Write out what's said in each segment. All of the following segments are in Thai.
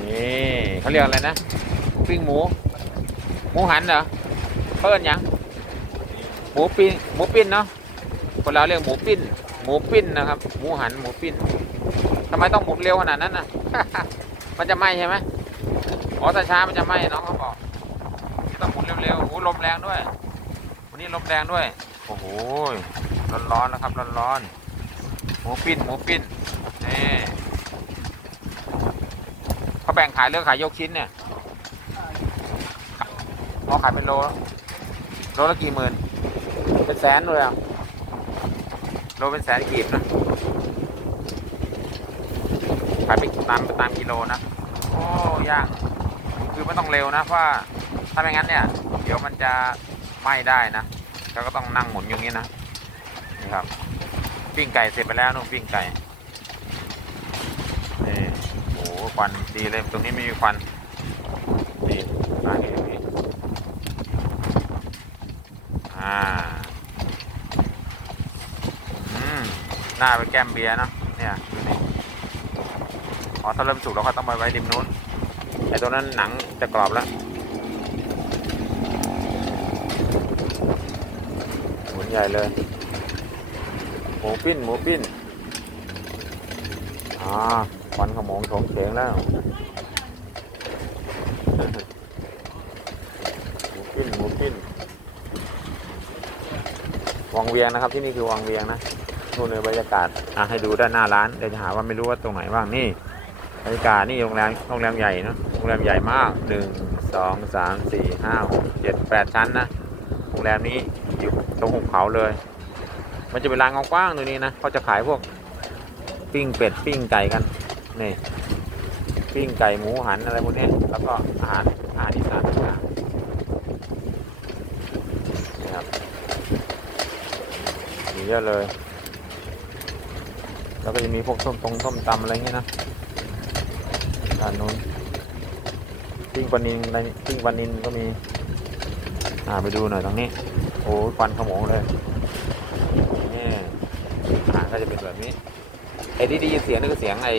นี่เขาเรียกอะไรนะปิ้งหมู หมูหันเหรอเพิ่นยังหมูปิ้งหมูปิ้นเนาะคนเราเรียกหมูปิ้น หมูปิ้นนะครับ หมูหันหมูปิ้นทำไมต้องหมุนเร็วขนาดนั้นน่ะ มันจะไหมใช่ไหมอ๋อแต่ช้ามันจะไหมน้องเขาบอกต้องหมุนเร็วๆโอ้ลมแรงด้วย วันนี้ลมแรงด้วย โอ้โหร้อนๆนะครับร้อนๆหมูปิ้นหมูปิ้นนี่ แบ่งขายเรื่องขายยกชิ้นเนี่ยพอขายเป็นโลโลละกี่หมื่นเป็นแสนเลยอะโลเป็นแสนกีบนะขายไปตามตามกิโลนะโอ้ยากคือไม่ต้องเร็วนะเพราะว่าถ้าไม่งั้นเนี่ย เดี๋ยวมันจะไหม้ได้นะแล้วก็ต้องนั่งหมุนอย่างนี้นะนี่ครับปิ้งไก่เสร็จไปแล้วนุ่งปิ้งไก่ นี่โอ้โห ควันดีเลยตรงนี้ไม่มีควันนี่ร้านนี้ตรงนี้อ่าอืมหน้าเป็นแก้มเบียร์เนอะเนี่ยดูนี่อ๋อถ้าเริ่มสุกเราก็ต้องไปไว้ริมนู้นไอ้ตัวนั้นหนังจะกรอบแล้วหมุนใหญ่เลยหมูปิ้นหมูปิ้นอ่า ควันขโมงโฉงเฉงแล้วหมูปิ้นหมูปิ้นวังเวียงนะครับที่นี่คือวังเวียงนะนู่นเลยบรรยากาศอะให้ดูด้านหน้าร้านเดี๋ยวจะหาว่าไม่รู้ว่าตรงไหนบ้างนี่บรรยากาศนี่โรงแรมโรงแรมใหญ่นะโรงแรมใหญ่มากหนึ่งสองสามสี่ห้าหกเจ็ดแปดชั้นนะโรงแรมนี้อยู่ตรงหุบเขาเลย มันจะเป็นร้านกว้างๆตรงนี้นะเขาจะขายพวกปิ้งเป็ดปิ้งไก่กัน นี่ปิ้งไก่หมูหันอะไรพวกนี้แล้วก็อาหารอาหารอีสานต่างๆนี่ครับมีเยอะเลย แล้วก็จะมีพวกส้มตรงส้มตำอะไรเงี้ยนะด้านนู้นปิ้งปลานินอะไรปิ้งปลานินก็มีอ่าไปดูหน่อยตรงนี้ โอ้ควันขโมงเลยนี่อ่ารก็จะเป็นแบบนี้ไอ้ที่ได้ยินเสียงนี่คือเสียงไอ้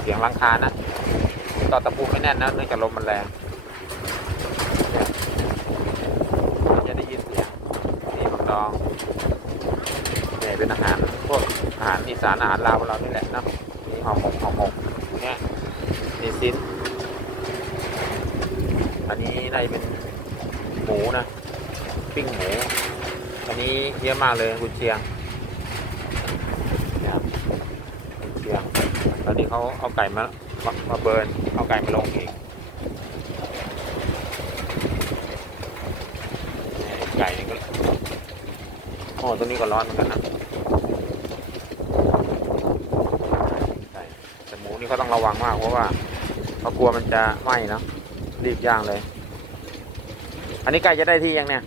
เสียงรังคานะต่อตะปูไม่แน่นนะเนื่องจากลมมันแรงจะได้ยินเสียงนี่มักดองเนี่ยเป็นอาหารพวกอาหารอีสานอาหารลาวเรานี่แหละนะนี่ห่อหมกห่อหมกเนี่ยนี่ซินอันนี้น่าจะเป็นหมูนะปิ้งหมูอันนี้เยอะมากเลยกุนเชียงเนี่ยครับกุนเชียง อนนี้เขาเอาไก่มามามาเบิร์นเอาไก่มาลงอีกเนี่ยไก่นี่ก็โอ้ตัวนี้ก็ร้อนเหมือนกันนะไก่แต่หมูนี่เขาต้องระวังมากเพราะว่าเขากลัวมันจะไหม้เนะรีบย่างเลย อันนี้ไก่จะได้ที่ยังเนี่ย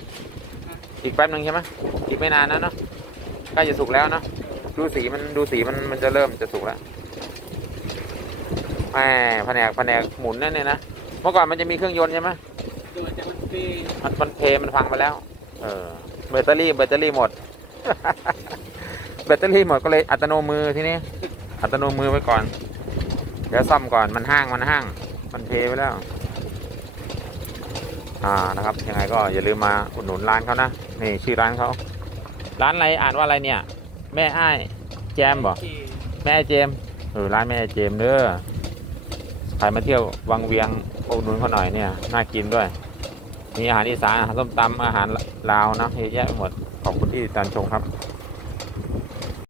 อีกแป๊บนึงใช่ไหมอีกไม่นานนะเนาะใกล้จะสุกแล้วเนาะดูสีมันดูสีมันมันจะเริ่มจะสุกแล้ว แหมแผนกแผนกหมุนนั่นเนี่ยนะเมื่อก่อนมันจะมีเครื่องยนต์ใช่ไหมโดยจะมันเปมันมันเพมันพังไปแล้ว เออแบตเตอรี่แบตเตอรี่หมด แบตเตอรี่หมดก็เลยอัตโนมือทีนี้ อัตโนมือไว้ก่อนเดี๋ยวซ่อมก่อนมันห้างมันห้าง มันเพไปแล้ว อ่านะครับ ยังไงก็อย่าลืมมาอุดหนุนร้านเขานะนี่ชื่อร้านเขาร้านอะไรอ่านว่าอะไรเนี่ย แม่อ้าย แจมบ่แม่อ้ายเจมเออร้านแม่อ้ายเจมเด้อ ครมาเที่ยววังเวียงอุดหนุนเขาหน่อยเนี่ยน่ากินด้วย มีอาหารอีสานอาหารส้มตำอาหารลาวนะเยอะแยะหมดขอบคุณที่ติดตามชมครับ